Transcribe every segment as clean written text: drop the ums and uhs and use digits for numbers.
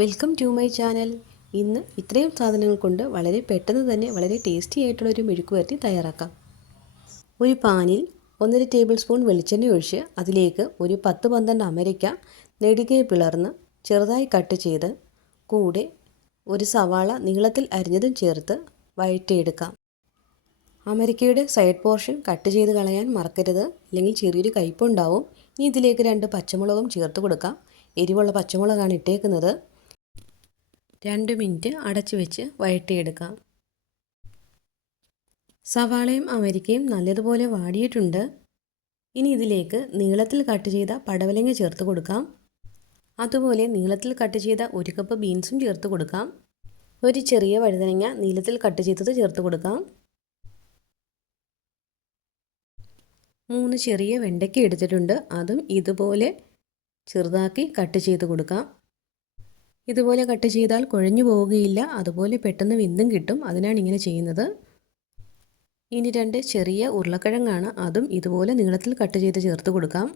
Welcome to my channel. ഇന്ന് ഇത്രയും സാധനങ്ങൾ കൊണ്ട് വളരെ പെട്ടെന്ന് തന്നെ വളരെ ടേസ്റ്റി ആയിട്ടുള്ളൊരു മെഴുക്കുവരട്ടി തയ്യാറാക്കാം. ഒരു പാനിൽ 1.5 ടേബിൾ സ്പൂൺ വെളിച്ചെണ്ണ ഒഴിച്ച് അതിലേക്ക് ഒരു 10-12 അമരിക്ക നെടുകെ പിളർന്ന് ചെറുതായി കട്ട് ചെയ്ത് കൂടെ ഒരു സവാള നീളത്തിൽ അരിഞ്ഞതും ചേർത്ത് വഴറ്റിയെടുക്കാം. അമരിക്കയുടെ സൈഡ് പോർഷൻ കട്ട് ചെയ്ത് കളയാൻ മറക്കരുത്, അല്ലെങ്കിൽ ചെറിയൊരു കയ്പുണ്ടാവും. ഇനി ഇതിലേക്ക് 2 പച്ചമുളകും ചേർത്ത് കൊടുക്കാം. എരിവുള്ള പച്ചമുളകാണ് ഇട്ടേക്കുന്നത്. 2 മിനിറ്റ് അടച്ചു വെച്ച് വഴറ്റിയെടുക്കാം. സവാളയും അമരിക്കയും നല്ലതുപോലെ വാടിയിട്ടുണ്ട്. ഇനി ഇതിലേക്ക് നീളത്തിൽ കട്ട് ചെയ്ത പടവലങ്ങ ചേർത്ത് കൊടുക്കാം. അതുപോലെ നീളത്തിൽ കട്ട് ചെയ്ത 1 കപ്പ് ബീൻസും ചേർത്ത് കൊടുക്കാം. ഒരു ചെറിയ വഴുതനങ്ങ നീളത്തിൽ കട്ട് ചെയ്തത് ചേർത്ത് കൊടുക്കാം. 3 ചെറിയ വെണ്ടയ്ക്ക എടുത്തിട്ടുണ്ട്, അതും ഇതുപോലെ ചെറുതാക്കി കട്ട് ചെയ്ത് കൊടുക്കാം. ഇതുപോലെ കട്ട് ചെയ്താൽ കുഴഞ്ഞു പോവുകയില്ല, അതുപോലെ പെട്ടെന്ന് വെന്തും കിട്ടും. അതിനാണ് ഇങ്ങനെ ചെയ്യുന്നത്. ഇനി 2 ചെറിയ ഉരുളക്കിഴങ്ങാണ്, അതും ഇതുപോലെ നീളത്തിൽ കട്ട് ചെയ്ത് ചേർത്ത് കൊടുക്കാം.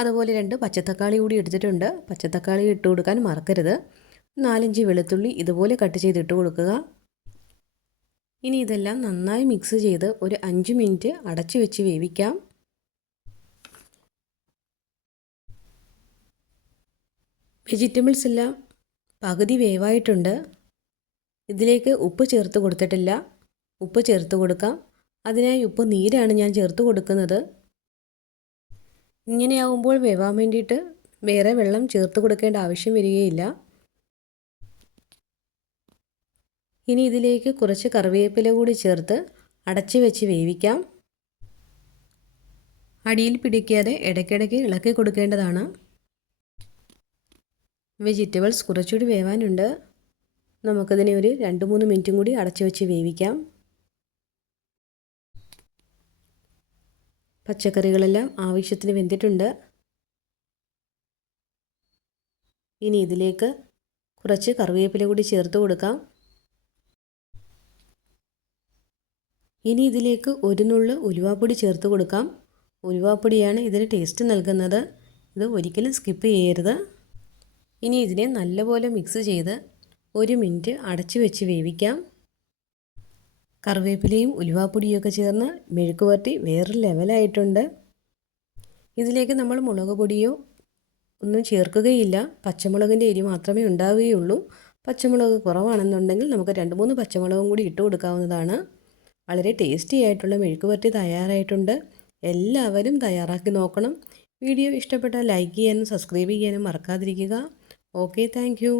അതുപോലെ 2 പച്ചത്തക്കാളി കൂടി എടുത്തിട്ടുണ്ട്. പച്ചത്തക്കാളി ഇട്ട് കൊടുക്കാൻ മറക്കരുത്. 4-5 വെളുത്തുള്ളി ഇതുപോലെ കട്ട് ചെയ്ത് ഇട്ട് കൊടുക്കുക. ഇനി ഇതെല്ലാം നന്നായി മിക്സ് ചെയ്ത് ഒരു 5 മിനിറ്റ് അടച്ചു വെച്ച് വേവിക്കാം. വെജിറ്റബിൾസ് എല്ലാം പകുതി വേവായിട്ടുണ്ട്. ഇതിലേക്ക് ഉപ്പ് ചേർത്ത് കൊടുത്തിട്ടില്ല. ഉപ്പ് ചേർത്ത് കൊടുക്കാം. അതിനായി ഉപ്പ് നീരാണ് ഞാൻ ചേർത്ത് കൊടുക്കുന്നത്. ഇങ്ങനെയാവുമ്പോൾ വേവാൻ വേണ്ടിയിട്ട് വേറെ വെള്ളം ചേർത്ത് കൊടുക്കേണ്ട ആവശ്യം വരികയില്ല. ഇനി ഇതിലേക്ക് കുറച്ച് കറിവേപ്പില കൂടി ചേർത്ത് അടച്ചു വെച്ച് വേവിക്കാം. അടിയിൽ പിടിക്കാതെ ഇടയ്ക്കിടയ്ക്ക് ഇളക്കി കൊടുക്കേണ്ടതാണ്. വെജിറ്റബിൾസ് കുറച്ചുകൂടി വേവാനുണ്ട്. നമുക്കതിനെ ഒരു 2-3 മിനിറ്റും കൂടി അടച്ചു വെച്ച് വേവിക്കാം. പച്ചക്കറികളെല്ലാം ആവശ്യത്തിന് വെന്തിട്ടുണ്ട്. ഇനി ഇതിലേക്ക് കുറച്ച് കറിവേപ്പില കൂടി ചേർത്ത് കൊടുക്കാം. ഇനി ഇതിലേക്ക് ഒരു നുള്ള് ഉലുവാപ്പൊടി ചേർത്ത് കൊടുക്കാം. ഉലുവാപ്പൊടിയാണ് ഇതിന് ടേസ്റ്റ് നൽകുന്നത്. ഇത് ഒരിക്കലും സ്കിപ്പ് ചെയ്യരുത്. ഇനി ഇതിനെ നല്ലപോലെ മിക്സ് ചെയ്ത് 1 മിനിറ്റ് അടച്ചു വെച്ച് വേവിക്കാം. കറിവേപ്പിലയും ഉലുവാപ്പൊടിയൊക്കെ ചേർന്ന് മെഴുക്കുവരട്ടി വേറൊരു ലെവലായിട്ടുണ്ട്. ഇതിലേക്ക് നമ്മൾ മുളക് പൊടിയോ ഒന്നും ചേർക്കുകയില്ല. പച്ചമുളകിൻ്റെ എരി മാത്രമേ ഉണ്ടാവുകയുള്ളൂ. പച്ചമുളക് കുറവാണെന്നുണ്ടെങ്കിൽ നമുക്ക് 2-3 പച്ചമുളകും കൂടി ഇട്ട് കൊടുക്കാവുന്നതാണ്. വളരെ ടേസ്റ്റി ആയിട്ടുള്ള മെഴുക്കുവരട്ടി തയ്യാറായിട്ടുണ്ട്. എല്ലാവരും തയ്യാറാക്കി നോക്കണം. വീഡിയോ ഇഷ്ടപ്പെട്ടാൽ ലൈക്ക് ചെയ്യാനും സബ്സ്ക്രൈബ് ചെയ്യാനും മറക്കാതിരിക്കുക. Okay, thank you.